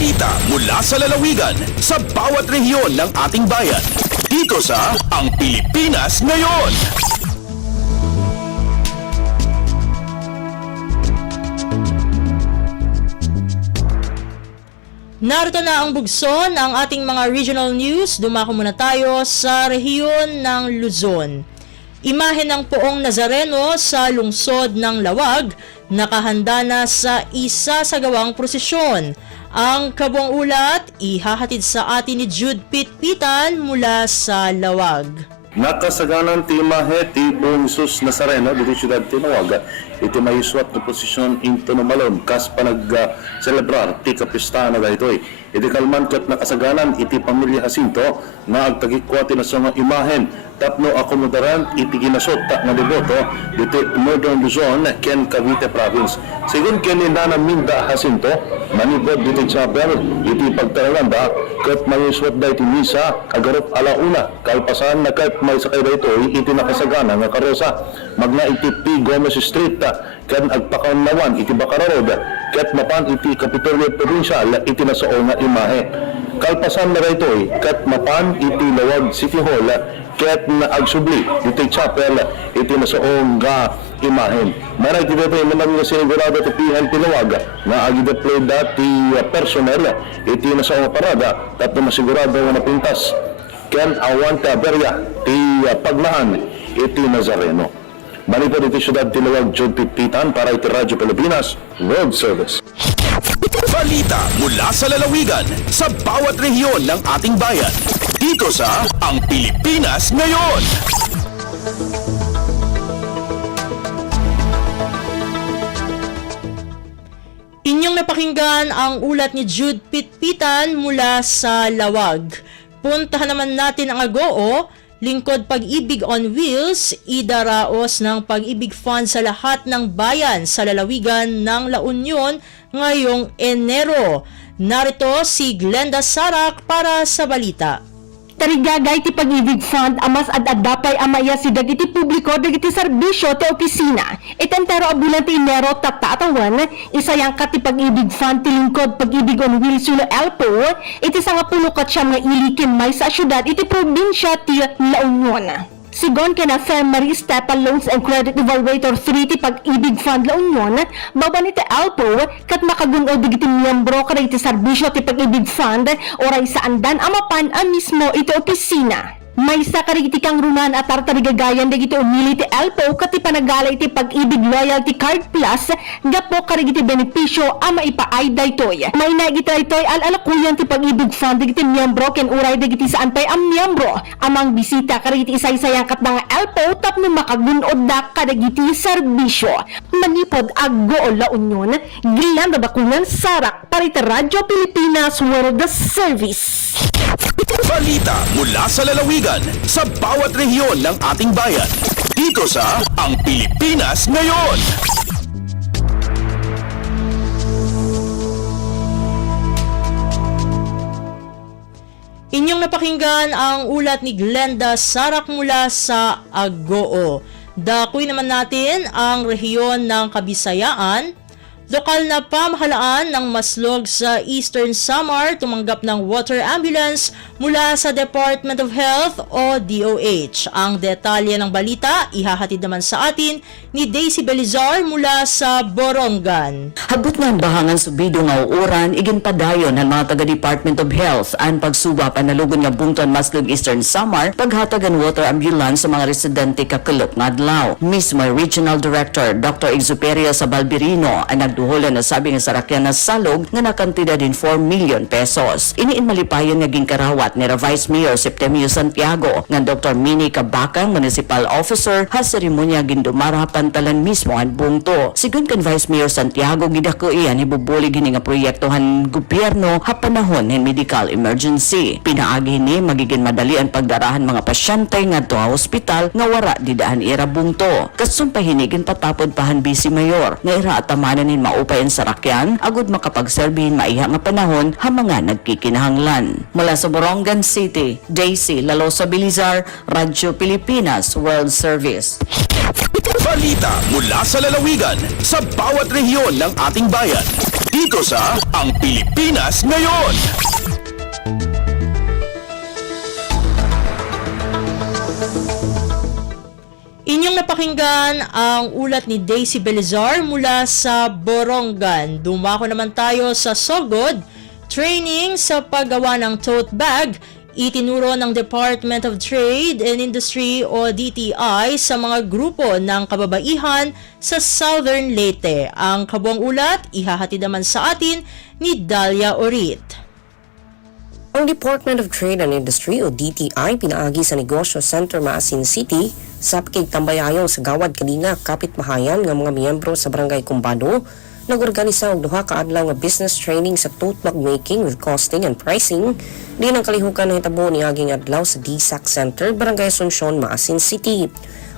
Balita mula sa lalawigan sa bawat rehiyon ng ating bayan. Dito sa Ang Pilipinas Ngayon. Narito na ang bugson ng ating mga regional news. Dumako muna tayo sa rehiyon ng Luzon. Imahe ng Poong Nazareno sa lungsod ng Lawag, nakahanda na sa isa sa gawang prosesyon. Ang kabuang ulat, ihahatid sa atin ni Jude Pitpitan mula sa Lawag. Nakasaganan ti imahe ti Poong Jesus Nazareno dito siyudad ti Lawag. Iti may suwat na posisyon into numalon kas panag-celebrar ti kapista na dahitoy. Iti kalman kat nakasaganan iti pamilya Jacinto na agtagikwa ti nasong imahen tapno akomodaran iti ginasot ta nga deboto dito Northern Luzon ken Cavite Province. Sigun ken Nana Minda Jacinto manibod dito Chabel iti pagtaralanda kat may suwat da iti misa agarot alauna kalpasan na kat may sakay dahitoy iti nakasagana nga karosa magna iti P. Gomez Street kan agpakaunlawan iti Bacarod kat mapan iti Kapitolyo Provincial iti nasao nga imahe. Kalpasan na ito'y kat mapan iti Lawag City Hall kat na agsubli iti chapel iti nasao nga imahen. Maray iti dito yung naman nga sinigurado iti PNP Lawag na agi-deploy dati personnel iti nasao nga parada kat na masigurado nga napintas ken awan taberya ti paglahan iti Nazareno. Manipod iti siyudad Tilawag, Jude Pitpitan para iti Radyo Pilipinas World Service. Balita mula sa lalawigan sa bawat rehiyon ng ating bayan. Dito sa Ang Pilipinas Ngayon. Inyong napakinggan ang ulat ni Jude Pitpitan mula sa Lawag. Puntahan naman natin ang Agoo. Lingkod Pag-ibig on Wheels, idaraos ng Pag-ibig Fund sa lahat ng bayan sa lalawigan ng La Union ngayong Enero. Narito si Glenda Sarak para sa balita. Tarigagay ti Pag-ibig Fund amas ad-adapay amaya si dagiti publiko dagiti serbisyo ti opisina. Itentero abulan ti Enero tatatawan isayang ka ti Pag-ibig Fund ti lingkod Pag-ibig on Wheels sulo Elpo iti sangapulo katsam nga ilikin may sa syudad iti probinsya ti La Union. Sigon kina Fair Marie Stepa Loans and Credit Evaluator 3 ti Pag-ibig Fund La Union, baban iti Alpo, kat makagunod digiti miyembro kada iti serbisyo ti Pag-ibig Fund, oray saan dan amapan ang mismo iti opisina. May sa karigiti kang runan at tartarigagayan digiti umili ti Alpo kat ipanagala iti Pag-ibig Loyalty Card Plus gapo karigiti benepisyo ama ipaay daytoy. May nagita itoy alalakuyan ti Pag-ibig Fund digiti miyembro ken uray digiti saan pay ang miyembro. Amang bisita karigiti isay-sayang kat nga Alpo tapno makagunod da kadagiti serbisyo. Manipod Agoo La Union, Glenda Bakunan Sarak para iti Radyo Pilipinas World Service. Balita mula sa lalawigan sa bawat rehiyon ng ating bayan. Dito sa Ang Pilipinas Ngayon. Inyong napakinggan ang ulat ni Glenda Sarak mula sa Agoo. Dakoy naman natin ang rehiyon ng Kabisayaan. Lokal na pamahalaan ng Maslog sa Eastern Samar tumanggap ng water ambulance mula sa Department of Health o DOH. Ang detalye ng balita ihahatid naman sa atin ni Daisy Belizar mula sa Borongan. Habot nga ang bahangan subido nga uuran, igin padayon ng mga taga-Department of Health ang pagsuba panalugon nga bungton Maslog Eastern Samar paghatagan water ambulance sa mga residente kakulot nga adlaw. Mismo Regional Director Dr. Exuperio Sabalberino ang nagduholan na sabi nga sarakyan na salog nga nakantida din 4 million pesos. Iniin malipayon nga ginkarawat ni Vice Mayor Septemio Santiago nga Dr. Mini Kabakang Municipal Officer ha seremonya gindumara pantalan mismo ang bungto. Sigun kan Vice Mayor Santiago gidako iyan ibubuli gini nga proyektohan gobyerno ha panahon ng medical emergency. Pinaagi ni magiging madali ang pagdarahan mga pasyente nga to hospital nga wara didaan ira bungto. Kasumpahinigan patapod pahan Vice Mayor nga ira atamanan nin maupay ang sarakyan agud makapagserbihin maiha nga panahon ha mga nagkikinahanglan. Mula sa Borongan City, Daisy Lalosa Belizar, Radyo Pilipinas World Service. Balita mula sa lalawigan sa bawat rehiyon ng ating bayan. Dito sa Ang Pilipinas Ngayon. Inyong napakinggan ang ulat ni Daisy Belizar mula sa Borongan. Dumako naman tayo sa Sogod. Training sa paggawa ng tote bag itinuro ng Department of Trade and Industry o DTI sa mga grupo ng kababaihan sa Southern Leyte. Ang kabuang ulat ihahatid naman sa atin ni Dalia Orit. Ang Department of Trade and Industry o DTI pinaagi sa Negosyo Center Maasin City sa pakigtambayayong sa Gawad Kalinga kapitbahayan ng mga miyembro sa Barangay Kumbado nag-organisa og duha ka adlaw nga business training sa tote bag making with costing and pricing din ang kalihukan na hitabo niaging adlaw sa DSAC Center Barangay Asuncion Maasin City.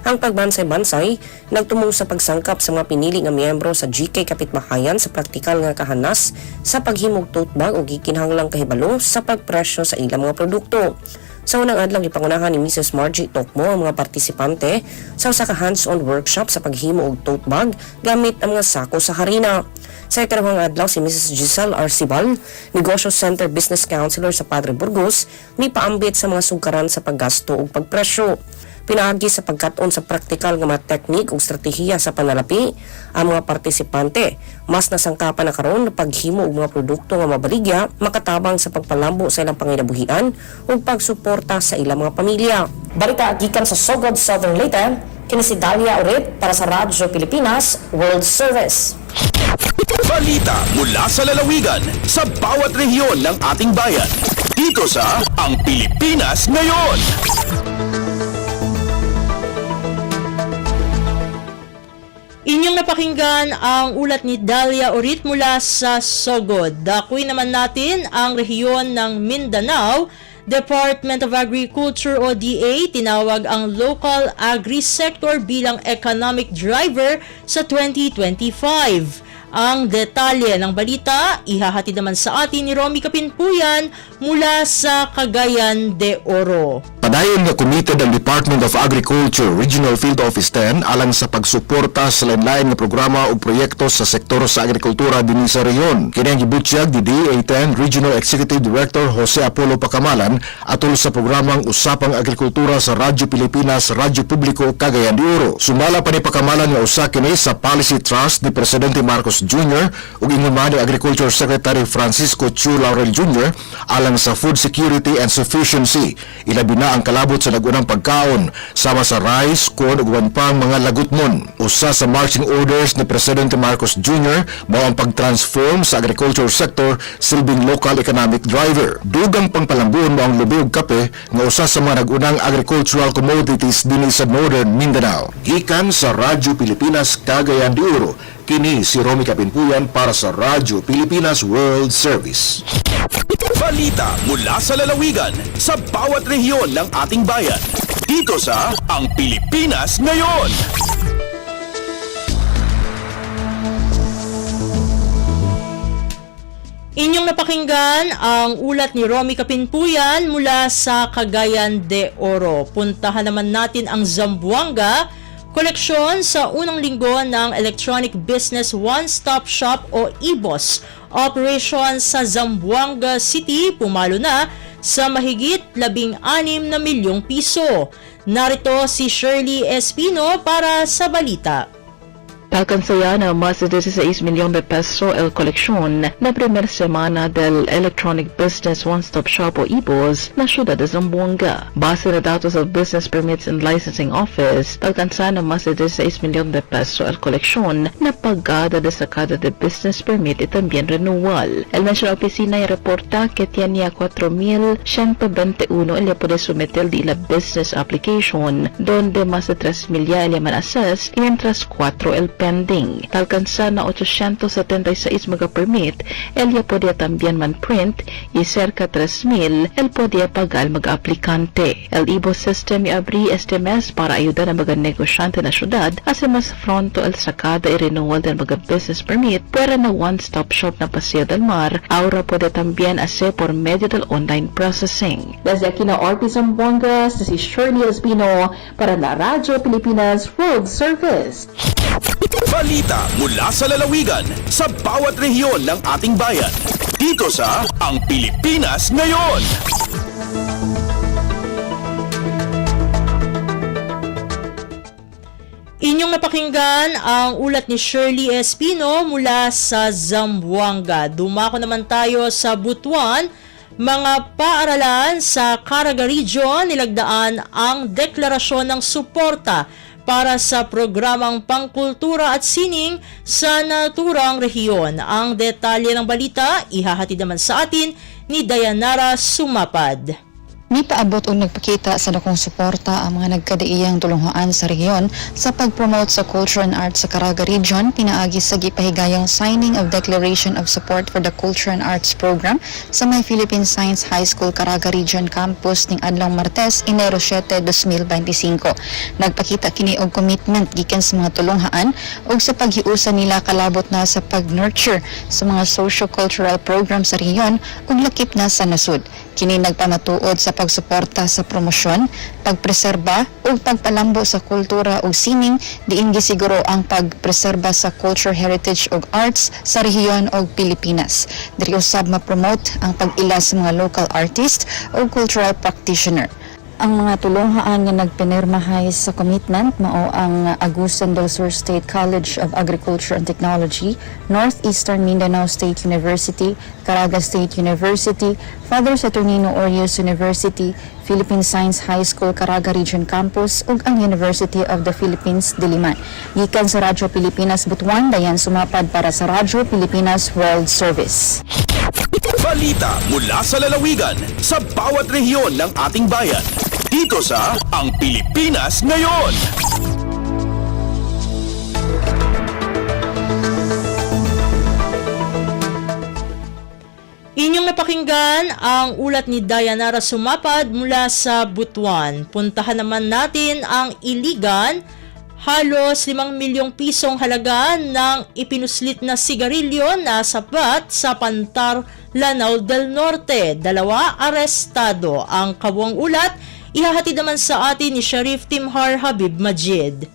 Ang pagbansay-bansay nagtumong sa pagsangkap sa mga pinili nga miyembro sa GK Kapitbahayan sa praktikal nga kahanas sa paghimog tote bag ug gikinahanglang kahibalo sa pagpresyo sa ilang mga produkto. Sa unang adlaw gipangunahan ni Mrs. Margie Tokmo ang mga partisipante sa usa ka hands-on workshop sa paghimo og tote bag gamit ang mga sako sa harina. Sa ikalawang adlaw si Mrs. Giselle Arcibal, Negosyo Center Business Counselor sa Padre Burgos, mipaambit sa mga sugkaran sa paggasto ug pagpresyo. Pinaagi sa pagkat-on sa praktikal nga mga teknik ug stratehiya sa panalapi ang mga partisipante. Mas nasangkapan na karon na paghimo og mga produkto nga mabaligya, makatabang sa pagpalambo sa ilang panginabuhian ug pagsuporta sa ilang mga pamilya. Balita gikan sa Sogod, Southern Leyte, kini si Dalia Orit para sa Radyo Pilipinas World Service. Balita mula sa lalawigan sa bawat rehiyon ng ating bayan. Dito sa Ang Pilipinas Ngayon. Inyong napakinggan ang ulat ni Dalia Orit mula sa Sogod. Dakuin naman natin ang rehiyon ng Mindanao. Department of Agriculture o DA tinawag ang local agri-sector bilang economic driver sa 2025. Ang detalye ng balita ihahatid naman sa atin ni Romy Kapinpuyan mula sa Cagayan de Oro. Padayon nga committed ang Department of Agriculture Regional Field Office 10 alang sa pagsuporta sa lain-lain nga programa o proyekto sa sektor sa agrikultura dinhi sa rehiyon. Kini ang gibutyag ni DA10 Regional Executive Director Jose Apollo Pacamalan atol sa programang Usapang Agrikultura sa Radyo Pilipinas, Radyo Publiko, Cagayan de Oro. Sumala pa ni Pacamalan nga usa kini sa Policy Trust ni Presidente Marcos Jr. ug ingon man ni Agriculture Secretary Francisco Chu Laurel Jr. alang sa food security and sufficiency. Ilabi na ang kalabot sa nagunang pagkaon sama sa rice, corn ug uban pang mga lagutmon. Usa sa marching orders ni Presidente Marcos Jr. mao ang pag-transform sa agriculture sector silbing local economic driver. Dugang pangpalambon mo ang lubi ug kape nga usa sa mga nagunang agricultural commodities dinhi sa Northern Mindanao. Gikan sa Radyo Pilipinas Cagayan de Oro, kini si Romy Kapinpuyan para sa Radyo Pilipinas World Service. Balita mula sa lalawigan sa bawat rehiyon ng ating bayan. Dito sa Ang Pilipinas Ngayon. Inyong napakinggan ang ulat ni Romy Kapinpuyan mula sa Cagayan de Oro. Puntahan naman natin ang Zamboanga, koleksyon sa unang linggo ng Electronic Business One-Stop Shop o EBOS. Operation sa Zamboanga City pumalo na sa mahigit 16 na milyong piso. Narito si Shirley Espino para sa balita. Alcanzó na más de 16 millones de pesos el colección na primera semana del Electronic Business One-Stop Shop o EBOS na ciudad de Zamboanga. Base na datos del Business Permits and Licensing Office, alcanza na más de 16 millones de pesos el colección na pagada de sacada de business permit y también renewal. El mencionado oficina y reporta que tenía 4,121 el ya puede someter de la business application, donde más de 3,000 ya el llaman assess, mientras 4 el pending. Alcanza na 876 mga-permit, el ya podía también man-print y cerca 3,000 el podía pagar mag-aplikante. El EBOS system i-abri este mes para ayudar ang mga negosyante na syudad hace mas pronto el sacada y renewal del mga-business permit para na one-stop shop na Paseo del Mar, ahora puede también hacer por medio del online processing. Desde aquí na RP Zamboanga, si Shirley Espino para la Radyo Pilipinas World Service. Balita mula sa lalawigan sa bawat rehiyon ng ating bayan. Dito sa Ang Pilipinas Ngayon. Inyong napakinggan ang ulat ni Shirley Espino mula sa Zamboanga. Dumako naman tayo sa Butuan. Mga paaralan sa Caraga Region nilagdaan ang deklarasyon ng suporta para sa programang pangkultura at sining sa naturang rehiyon. Ang detalye ng balita, ihahatid naman sa atin ni Dayanara Sumapad. Nipaabot o nagpakita sa dakong suporta ang mga nagkadaiyang tulungaan sa rehiyon sa pag-promote sa culture and arts sa Caraga Region, pinaagi sa gipahigayang signing of Declaration of Support for the Culture and Arts Program sa may Philippine Science High School Caraga Region Campus ning adlong Martes, Enero 7, 2025. Nagpakita kini og commitment gikan sa mga tulunghaan ug sa paghiusa nila kalabot na sa pag-nurture sa mga socio-cultural program sa rehiyon ug lakip na sa nasud. Kini nagpamatuod sa pagsuporta sa promosyon, pagpreserba ug pagpalambo sa kultura ug sining diin gisiguro ang pagpreserba sa culture, heritage ug arts sa rehiyon ug Pilipinas. Diri usab ma-promote ang pag-ila sa mga local artist ug cultural practitioner. Ang mga tulunghaan nga nagpinirmahay sa commitment mao ang Agusan del Sur State College of Agriculture and Technology, Northeastern Mindanao State University, Caraga State University, Father Saturnino Orius University, Philippine Science High School Caraga Region Campus ug ang University of the Philippines Diliman. Gikan sa Radyo Pilipinas Butuan, Dayan Sumapad para sa Radyo Pilipinas World Service. Balita mula sa lalawigan sa bawat rehiyon ng ating bayan. Dito sa Ang Pilipinas Ngayon. Inyong napakinggan ang ulat ni Dayanara Sumapad mula sa Butuan. Puntahan naman natin ang Iligan. Halos 5 milyong pisong halaga ng ipinuslit na sigarilyo na sapat sa Pantar, Lanao del Norte. 2 arestado. Ang kabuang ulat, ihahatid naman sa atin ni Sheriff Timhar Habib Majid.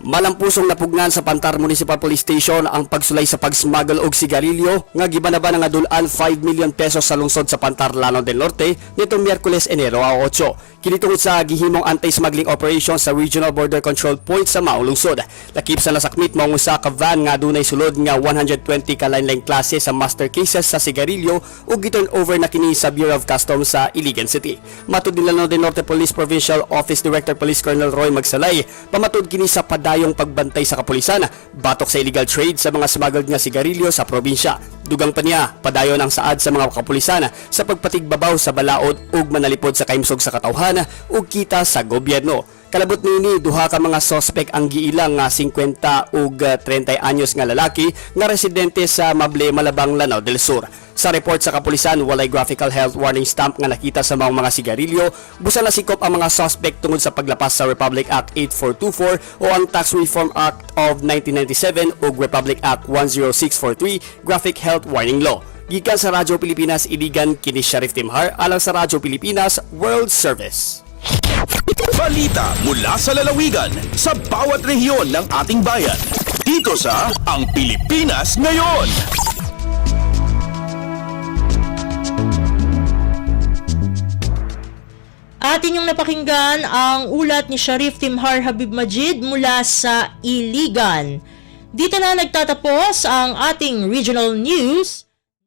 Malampusong napugnan sa Pantar Municipal Police Station ang pagsulay sa pag-smuggle og sigarilyo nga gibanaban nga adulan 5 million pesos sa lungsod sa Pantar, Lanao del Norte nitong Miyerkules, Enero 8. Kini tungod sa gihimong anti-smuggling operation sa Regional Border Control Point sa Mao lungsod. Lakip sa nasakmit mao usa ka van nga adunay sulod nga 120 ka lain-laing klase sa master cases sa sigarilyo ug giturn over na kini sa Bureau of Customs sa Iligan City. Matud ni Lanao del Norte Police Provincial Office Director Police Colonel Roy Magsalay, pamatud kini sa dayong pagbantay sa kapulisan, batok sa illegal trade sa mga smuggled nga sigarilyo sa probinsya. Dugang pa niya, padayon ang saad sa mga kapulisan sa pagpatigbabaw sa balaod ug manalipod sa kaimsog sa katawhan ug kita sa gobyerno. Kalabot nini duha ka mga suspect ang giilang nga 50 ug 30 anyos nga lalaki nga residente sa Mable, Malabang, Lanao del Sur. Sa report sa kapulisan, walay graphical health warning stamp nga nakita sa mga sigarilyo. Busa na sikop ang mga suspect tungod sa paglapas sa Republic Act 8424 o ang Tax Reform Act of 1997 ug Republic Act 10643 Graphic Health Warning Law. Gikan sa Radyo Pilipinas Iligan, kini Sheriff Timhar alang sa Radyo Pilipinas World Service. Balita mula sa lalawigan sa bawat rehiyon ng ating bayan. Dito sa Ang Pilipinas Ngayon. At inyong napakinggan ang ulat ni Sheriff Timhar Habib Majid mula sa Iligan. Dito na nagtatapos ang ating regional news.